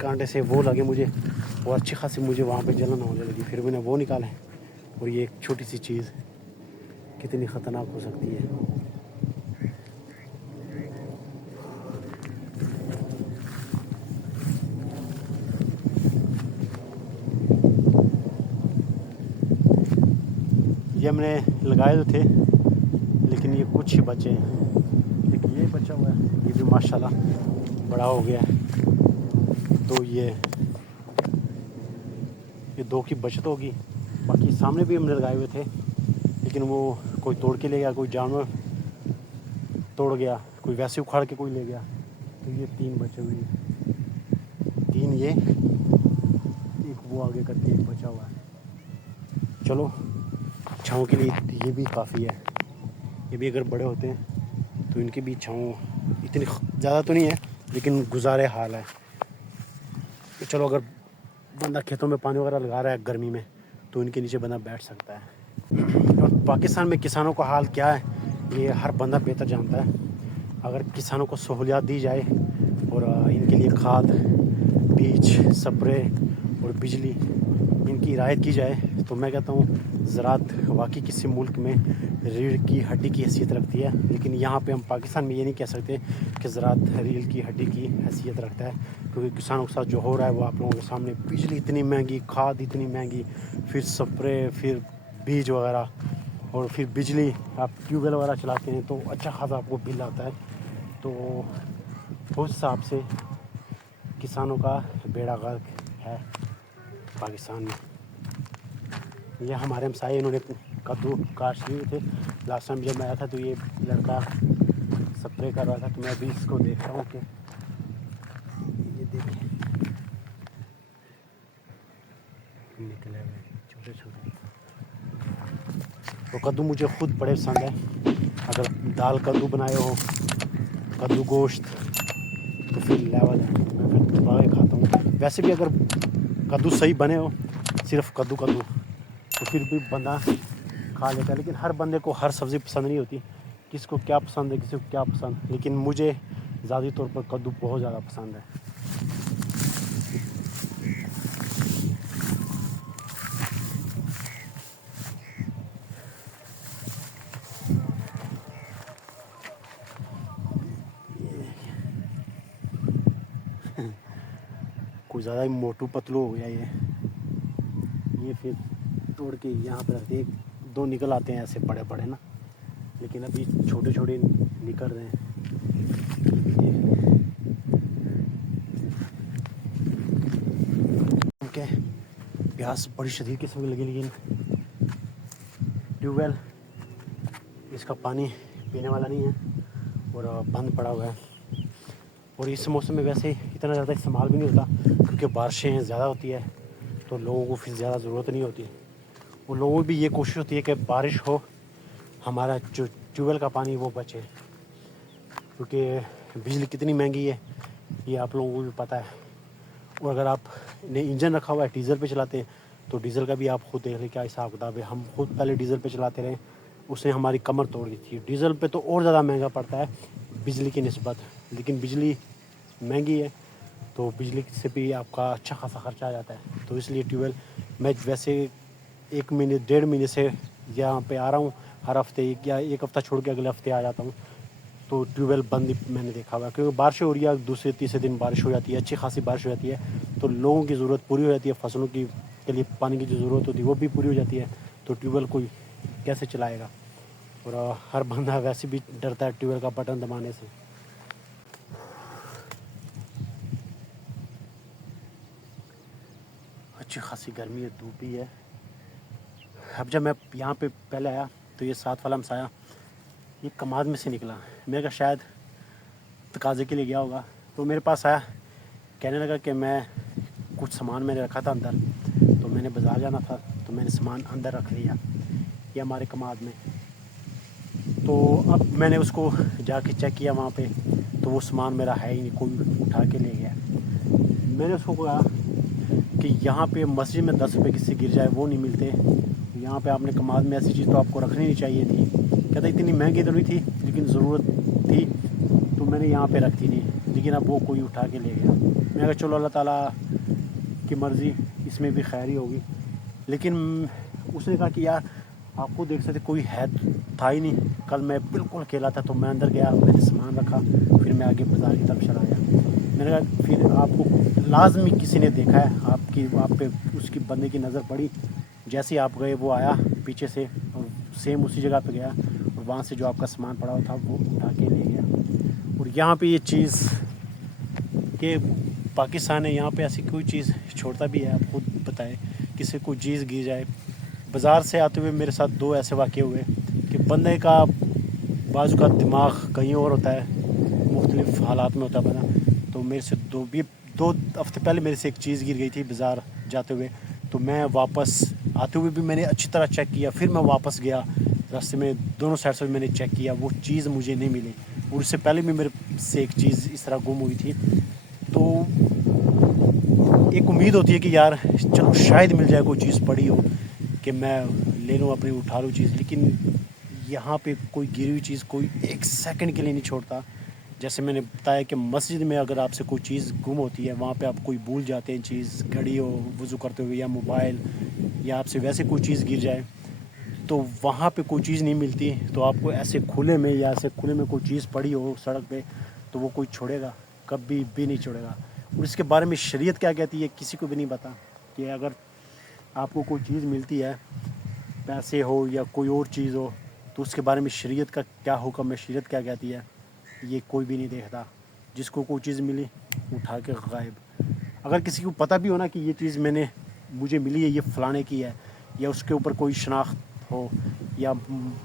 کانٹے سے وہ لگے مجھے، اور اچھی خاصی مجھے وہاں پہ جلن ہونے لگی. پھر میں نے وہ نکالے. اور یہ ایک چھوٹی سی چیز کتنی خطرناک ہو سکتی ہے. یہ ہم نے لگائے تو تھے لیکن یہ کچھ ہی بچے ہیں. لیکن یہ بچا ہوا ہے، یہ بھی ماشاءاللہ بڑا ہو گیا ہے. تو یہ 2 کی بچت ہوگی. باقی سامنے بھی ہم نے لگائے ہوئے تھے لیکن وہ کوئی توڑ کے لے گیا، کوئی جانور توڑ گیا، کوئی ویسے اکھاڑ کے کوئی لے گیا. تو یہ 3 بچے ہوئے ہیں. 3 یہ، ایک وہ آگے کر کے ایک بچا ہوا ہے. چلو چھاؤں کے لیے یہ بھی کافی ہے. یہ بھی اگر بڑے ہوتے ہیں تو ان کی بھی چھاؤں اتنی زیادہ تو نہیں ہے لیکن گزارے حال ہے. تو چلو اگر بندہ کھیتوں میں پانی وغیرہ لگا رہا ہے گرمی میں تو ان کے نیچے بندہ بیٹھ سکتا ہے. اور پاکستان میں کسانوں کا حال کیا ہے یہ ہر بندہ بہتر جانتا ہے. اگر کسانوں کو سہولیات دی جائے اور ان کے لیے کھاد، بیج، سپرے اور بجلی ان کی رعایت کی جائے تو میں کہتا ہوں زراعت واقعی کسی ملک میں ریڑھ کی ہڈی کی حیثیت رکھتی ہے. لیکن یہاں پہ ہم پاکستان میں یہ نہیں کہہ سکتے کہ زراعت ریڑھ کی ہڈی کی حیثیت رکھتا ہے، کیونکہ کسانوں کے ساتھ جو ہو رہا ہے وہ آپ لوگوں کے سامنے. بجلی اتنی مہنگی، کھاد اتنی مہنگی، پھر سپرے، پھر بیج وغیرہ، اور پھر بجلی. آپ ٹیوب ویل وغیرہ چلاتے ہیں تو اچھا خاصا آپ کو بل آتا ہے. تو اس حساب سے کسانوں کا بیڑا غرق ہے پاکستان میں. یہ ہمارے ہمسائے انہوں نے کدو کاشت لیے تھے. لاسٹ ٹائم جب میں آیا تھا تو یہ لڑکا سپرے کر رہا تھا. تو میں ابھی اس کو دیکھ رہا ہوں کہ یہ دیکھیں نکلے ہوئے چھوٹے چھوٹے. تو کدو مجھے خود بڑے پسند ہے. اگر دال کدو بنائے ہو، کدو گوشت، تو پھر لیول ہے، میں پھر دبا کے کھاتا ہوں. ویسے بھی اگر کدو صحیح بنے ہو، صرف کدو تو پھر بھی بندہ کھا لیتا ہے. لیکن ہر بندے کو ہر سبزی پسند نہیں ہوتی. کس کو کیا پسند ہے، کسی کو کیا پسند. لیکن مجھے ذاتی طور پر کدو بہت زیادہ پسند ہے. کوئی زیادہ ہی موٹو پتلو ہو گیا یہ پھر توڑ کے یہاں پہ رکھتے ہیں. 2 نکل آتے ہیں ایسے بڑے بڑے نا، لیکن ابھی چھوٹے چھوٹے نکل رہے ہیں. کیونکہ پیاس بڑی شدید قسم کی لگی، لیکن ٹیوب ویل اس کا پانی پینے والا نہیں ہے اور بند پڑا ہوا ہے. اور اس موسم میں ویسے اتنا زیادہ استعمال بھی نہیں ہوتا کیونکہ بارشیں زیادہ ہوتی ہے تو لوگوں کو پھر زیادہ ضرورت نہیں ہوتی. اور لوگوں کی بھی یہ کوشش ہوتی ہے کہ بارش ہو، ہمارا جو ٹیوب ویل کا پانی وہ بچے. کیونکہ بجلی کتنی مہنگی ہے یہ آپ لوگوں کو بھی پتہ ہے. اور اگر آپ نے انجن رکھا ہوا ہے ڈیزل پہ چلاتے ہیں تو ڈیزل کا بھی آپ خود دیکھ لیں کیا حساب کتاب ہے. ہم خود پہلے ڈیزل پہ چلاتے رہے، اس نے ہماری کمر توڑ دی تھی. ڈیزل پہ تو اور زیادہ مہنگا پڑتا ہے بجلی کی نسبت، لیکن بجلی مہنگی ہے تو بجلی سے بھی آپ کا اچھا خاصا خرچہ آ جاتا ہے. تو اس لیے ٹیوب ویل میں ویسے 1 مہینے 1.5 مہینے سے یہاں پہ آ رہا ہوں. ہر ہفتے یا 1 ہفتہ چھوڑ کے اگلے ہفتے آ جاتا ہوں. تو ٹیوب ویل بند میں نے دیکھا ہوا ہے کیونکہ بارشیں ہو رہی ہے. دوسرے تیسرے دن بارش ہو جاتی ہے، اچھی خاصی بارش ہو جاتی ہے تو لوگوں کی ضرورت پوری ہو جاتی ہے. فصلوں کی کے لیے پانی کی جو ضرورت ہوتی ہے وہ بھی پوری ہو جاتی ہے. تو ٹیوب ویل کوئی کیسے چلائے گا؟ اور ہر بندہ ویسے بھی ڈرتا ہے ٹیوب ویل کا بٹن دبانے سے. اچھی خاصی گرمی ہے، دھوپ بھی ہے. اب جب میں یہاں پہ پہلے آیا تو یہ ساتھ والا ہمسایہ یہ کماد میں سے نکلا. میں کہا شاید تقاضے کے لیے گیا ہوگا. تو میرے پاس آیا، کہنے لگا کہ میں کچھ سامان میں نے رکھا تھا اندر، تو میں نے بازار جانا تھا تو میں نے سامان اندر رکھ لیا یہ ہمارے کماد میں. تو اب میں نے اس کو جا کے چیک کیا وہاں پہ تو وہ سامان میرا ہے ہی نہیں، کوئی اٹھا کے لے گیا. میں نے اس کو کہا کہ یہاں پہ مسجد میں 10 روپے کس سے گر جائے وہ نہیں ملتے. یہاں پہ آپ نے کماد میں ایسی چیز تو آپ کو رکھنی نہیں چاہیے تھی. کہتا اتنی مہنگی تو نہیں تھی لیکن ضرورت تھی تو میں نے یہاں پہ رکھ دی نہیں. لیکن اب وہ کوئی اٹھا کے لے گیا. میں کہا چلو اللہ تعالیٰ کی مرضی, اس میں بھی خیر ہی ہوگی. لیکن اس نے کہا کہ یار آپ کو دیکھ سکتے کوئی ہے تھا ہی نہیں, کل میں بالکل اکیلا تھا. تو میں اندر گیا, میں نے سامان رکھا, پھر میں آگے بازار کی طرف چلا گیا. میں نے کہا پھر آپ کو لازمی کسی نے دیکھا ہے, آپ پہ اس کی بندے کی نظر پڑی. جیسے ہی آپ گئے وہ آیا پیچھے سے اور سیم اسی جگہ پہ گیا, اور وہاں سے جو آپ کا سامان پڑا ہوا تھا وہ اٹھا کے لے گیا. اور یہاں پہ یہ چیز کہ پاکستان ہے, یہاں پہ ایسی کوئی چیز چھوڑتا بھی ہے. آپ خود بتائیں, کسی کوئی چیز گر جائے. بازار سے آتے ہوئے میرے ساتھ 2 ایسے واقعے ہوئے کہ بندے کا بعض کا دماغ کہیں اور ہوتا ہے, مختلف حالات میں ہوتا ہے بنا. تو میرے سے 2 ہفتے پہلے میرے سے ایک چیز گر گئی تھی بازار جاتے ہوئے. تو میں واپس آتے ہوئے بھی میں نے اچھی طرح چیک کیا, پھر میں واپس گیا راستے میں, دونوں سائڈ سے میں نے چیک کیا, وہ چیز مجھے نہیں ملی. اور اس سے پہلے بھی میرے سے ایک چیز اس طرح گم ہوئی تھی. تو ایک امید ہوتی ہے کہ یار چلو شاید مل جائے, کوئی چیز پڑی ہو کہ میں لے لوں اپنی, اٹھا لوں چیز. لیکن یہاں پہ کوئی گری ہوئی چیز کوئی 1 سیکنڈ کے لیے نہیں چھوڑتا. جیسے میں نے بتایا کہ مسجد میں اگر آپ سے کوئی چیز گم ہوتی ہے, وہاں پہ آپ کوئی بھول جاتے ہیں چیز, گھڑی ہو وضو کرتے ہوئے, یا موبائل, یا آپ سے ویسے کوئی چیز گر جائے, تو وہاں پہ کوئی چیز نہیں ملتی. تو آپ کو ایسے کھلے میں, یا ایسے کھلے میں کوئی چیز پڑی ہو سڑک پہ, تو وہ کوئی چھوڑے گا, کبھی بھی نہیں چھوڑے گا. اور اس کے بارے میں شریعت کیا کہتی ہے کسی کو بھی نہیں پتا, کہ اگر آپ کو کوئی چیز ملتی ہے, پیسے ہو یا کوئی اور چیز ہو, تو اس کے بارے میں شریعت کا کیا حکم ہے, شریعت کیا کہتی ہے, یہ کوئی بھی نہیں دیکھتا. جس کو کوئی چیز ملی اٹھا کے غائب. اگر کسی کو پتہ بھی ہو نا کہ یہ چیز مجھے ملی ہے, یہ فلانے کی ہے, یا اس کے اوپر کوئی شناخت ہو, یا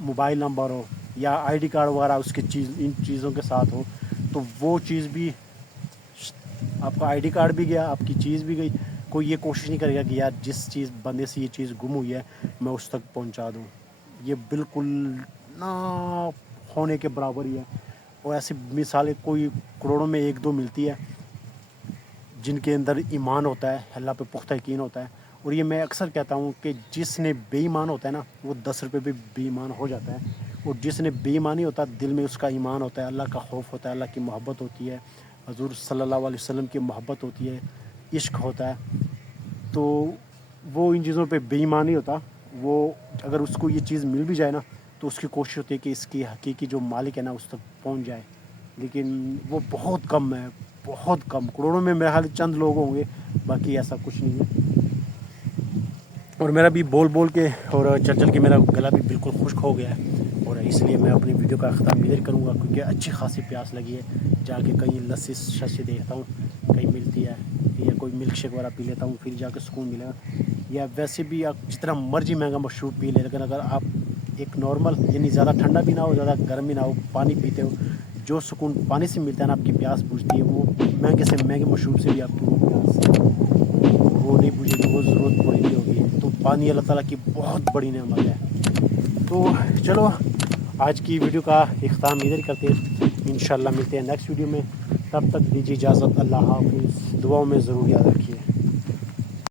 موبائل نمبر ہو, یا ID کارڈ وغیرہ اس کے ان چیزوں کے ساتھ ہو, تو وہ چیز بھی, آپ کا ID کارڈ بھی گیا, آپ کی چیز بھی گئی. کوئی یہ کوشش نہیں کرے گا کہ یار جس چیز بندے سے یہ چیز گم ہوئی ہے میں اس تک پہنچا دوں. یہ بالکل نہ ہونے کے برابر ہی ہے. اور ایسی مثالیں کوئی کروڑوں میں 1-2 ملتی ہے جن کے اندر ایمان ہوتا ہے, اللہ پہ پختہ یقین ہوتا ہے. اور یہ میں اکثر کہتا ہوں کہ جس نے بے ایمان ہوتا ہے نا, وہ 10 روپے بھی بے ایمان ہو جاتا ہے. اور جس نے بے ایمانی ہوتا ہے, دل میں اس کا ایمان ہوتا ہے, اللہ کا خوف ہوتا ہے, اللہ کی محبت ہوتی ہے, حضور صلی اللہ علیہ وسلم کی محبت ہوتی ہے, عشق ہوتا ہے, تو وہ ان چیزوں پہ بے ایمان نہیں ہوتا. وہ اگر اس کو یہ چیز مل بھی جائے نا, تو اس کی کوشش ہوتی ہے کہ اس کی حقیقی جو مالک ہے نا اس تک پہنچ جائے. لیکن وہ بہت کم ہے, بہت کم. کروڑوں میں میرے خیال چند لوگ ہوں گے, باقی ایسا کچھ نہیں ہے. اور میرا بھی بول کے اور چل کے میرا گلا بھی بالکل خشک ہو گیا ہے. اور اس لیے میں اپنی ویڈیو کا اختتام ادھر کروں گا, کیونکہ اچھی خاصی پیاس لگی ہے. جا کے کہیں لسی شسی دیکھتا ہوں کہیں ملتی ہے, یا کوئی ملک شیک وغیرہ پی لیتا ہوں, پھر جا کے سکون ملے گا. یا ویسے بھی آپ جتنا مرضی مہنگا مشروب پی لیں, لیکن اگر آپ ایک نارمل, یعنی زیادہ ٹھنڈا بھی نہ ہو زیادہ گرم بھی نہ ہو, پانی پیتے ہو, جو سکون پانی سے ملتا ہے نا, آپ کی پیاس بجھتی ہے, وہ مہنگے سے مہنگے مشروب سے بھی آپ کی پیاس وہ نہیں بجھے گی, وہ ضرورت پوری نہیں ہوگی. تو پانی اللہ تعالیٰ کی بہت بڑی نعمت ہے. تو چلو آج کی ویڈیو کا اختتام ادھر کرتے ہیں. انشاءاللہ ملتے ہیں نیکسٹ ویڈیو میں. تب تک دیجیے اجازت. اللہ حافظ. دعاؤں میں ضرور یاد رکھیے.